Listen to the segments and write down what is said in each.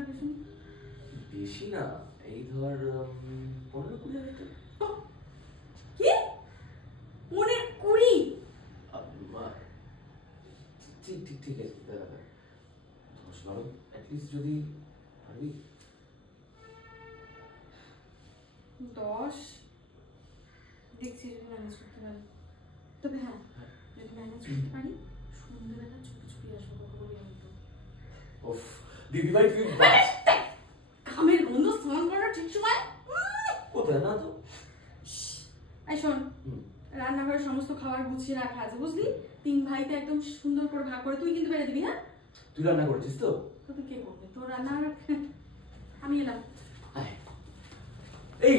লাগবে শুনি? বেশি না, এই ধর 15-20 হাজার। কি 15-20? ঠিক আছে, 10-12 অ্যাটলিস্ট যদি পারবি। 10 দেখছি যদি ম্যানেজ করতে পারি। তবে হ্যাঁ, যদি ম্যানেজ করতে পারি সন্ধ্যেবেলা চুপি চুপি আসবো বলি আমি তো। ওফ দিদিভাই তুই বাস কামের গন্ধ স্নান করার ঠিক সময় কোথায় না তো। এই শোন, রান্নাঘরের সমস্ত খাবার গুছিয়ে রাখা আছে বুঝলি? 3 ভাইতে একদম সুন্দর করে ভাগ করে তুই কিন্তু বেড়ে দিবি। হ্যাঁ, তুই রান্না করেছিস তো? তুই কে করবে তোর রান্না? আমি এলাম। এই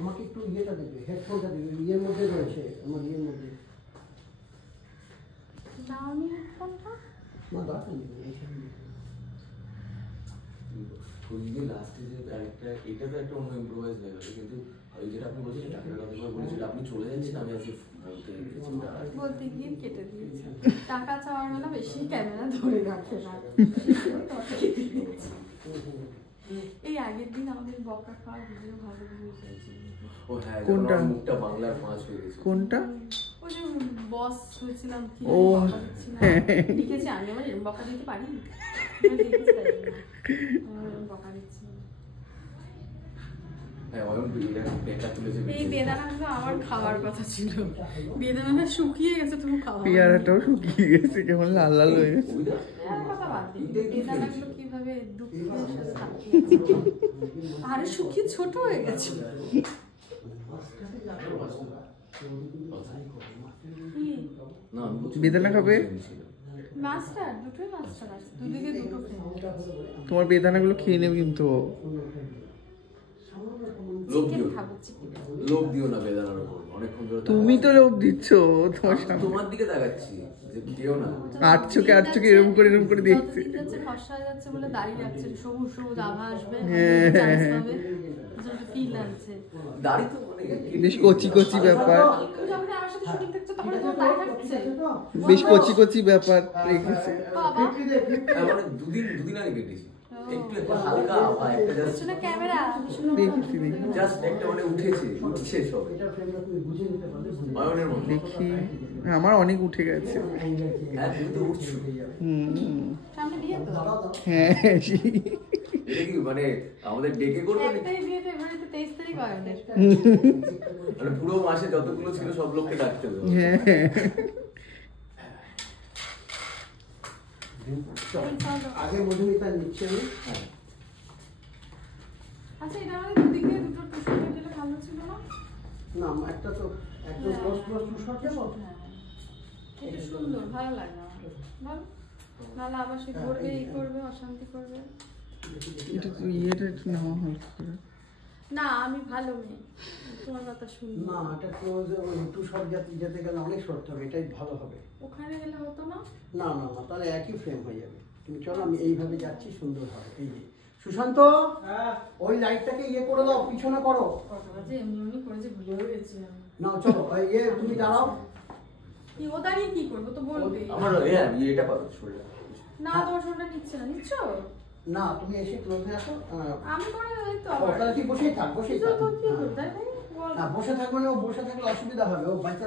আমাকে একটু ইয়েটা দেবে, হেডফোনটা দেবে, ইয়ের মধ্যে রয়েছে আমার ইয়ের মধ্যে। দাওনি হেডফোনটা? না দরকার নেই, খুললে লাস্টে যে আরেকটা, এটা তো একটা অন্য ইম্প্রোভাইজ হয়ে গেল, কিন্তু ওই যেটা আপনি বলছিলেন টাকার কথা বলেছিলেন, আপনি চলে যাচ্ছেন, আমি আজকে বলতে গিয়ে কেটে দিয়েছি। টাকা চাওয়ার বেলা বেশি ক্যামেরা ধরে রাখে না। এই আগের দিন আমাদের বকা খাওয়ার ভিডিও ভালো হয়েছে। ও হ্যাঁ, কোনটা? মুখটা বাংলার মাছ হয়ে গেছে। কোনটা? ওই যে বস হয়েছিলাম কি ও বকা দিচ্ছিলাম, লিখেছি আমি আবার এরকম বকা দিতে পারি। বকা দিচ্ছি। এই বেদানাগুলো আমার খাওয়ার কথা ছিল, বেদানাটা শুকিয়ে গেছে, তুমি খাওয়া। পেয়ারাটাও শুকিয়ে গেছে, কেমন লাল লাল হয়ে গেছে। কথা বাদ দিই, বেদানাগুলো কিভাবে দুঃখের সাথে খাচ্ছি। আরে শুকিয়ে ছোট হয়ে গেছে। বেদানা খাবে? মাস্টার দুটোই মাস্টার আছে, দুদিকে দুটো ফ্রেন্ড। তোমার বেদানাগুলো খেয়ে নেবে কিন্তু। লোভ দিও না বেদানার উপর, অনেকক্ষণ ধরে তুমি তো লোভ দিচ্ছ, তোমার সামনে তোমার দিকে তাকাচ্ছি যে খেও না। আট চোখে এরকম করে দেখছি। ফর্সা হয়ে যাচ্ছে বলে দাঁড়িয়ে রাখছে, সবুজ সবুজ আভা আসবে, ফিল লাগছে। দাড়ি তো মানে বেশ কচি কচি ব্যাপার, যখন আমার সাথে শুটিং থাকছে তখন তো দাঁড়িয়ে থাকছে, বেশ কচি কচি ব্যাপার রেখেছে। বাবা মানে দুদিন আগে কেটেছি, একটু হালকা আভা, একটা জাস্ট ক্যামেরা দেখেছি জাস্ট একটা মানে উঠছে সব মায়নের মতো। দেখি আমার অনেক উঠে গেছে। হ্যাঁ তুমি তো উঠছো। সামনে বিয়ে তো? হ্যাঁ এটা কি মানে আমাদের ডেকে করবে নাকি? একটাই বিয়ে ফেব্রুয়ারিতে 23 তারিখ আমাদের, মানে পুরো মাসে যতগুলো ছিল সব লোককে ডাকতে হবে। হ্যাঁ আগে মধুমিতা নিচ্ছে আমি। আচ্ছা এটা আমাদের দুদিকে দুটো টুসন দিলে ভালো ছিল না? না একটা তো একদম ক্রস শট দেবো। এটা সুন্দর, ভালো লাগে আমার, ভালো। নাহলে আবার সে করবে, এই করবে, অশান্তি করবে। এটা তো ইয়েটা একটু নেওয়া হল করে। না আমি ভালো মেয়ে, তোমার কথা শুনবো না, এটা ক্লোজ একটু শট যেতে গেলে অনেক শর্ট হবে, এটাই ভালো হবে। ওখানে গেলে হতো না? না না না, তাহলে একই ফ্রেম হয়ে যাবে। তুমি চলো, আমি এইভাবে যাচ্ছি, সুন্দর হবে। এই যে সুশান্ত, ওই লাইটটাকে ইয়ে করে দাও, পিছনে করো। যে এমনি করেছে, ভুলে গেছি আমি। না চলো, ইয়ে তুমি দাঁড়াও। কি ও দাঁড়িয়ে কি করবো তো বলবে? আমার এটা পাবো শরীরে না তোমার শোনটা নিচ্ছে না, নিচ্ছ না, তুমি এসে ক্লোজে আসো। আমি করে ওই তো তাহলে কি বসেই থাক, বসেই থাক। তো কি করতে বসে থাকবে না, ও বসে থাকলে অসুবিধা হবে, ও বাচ্চা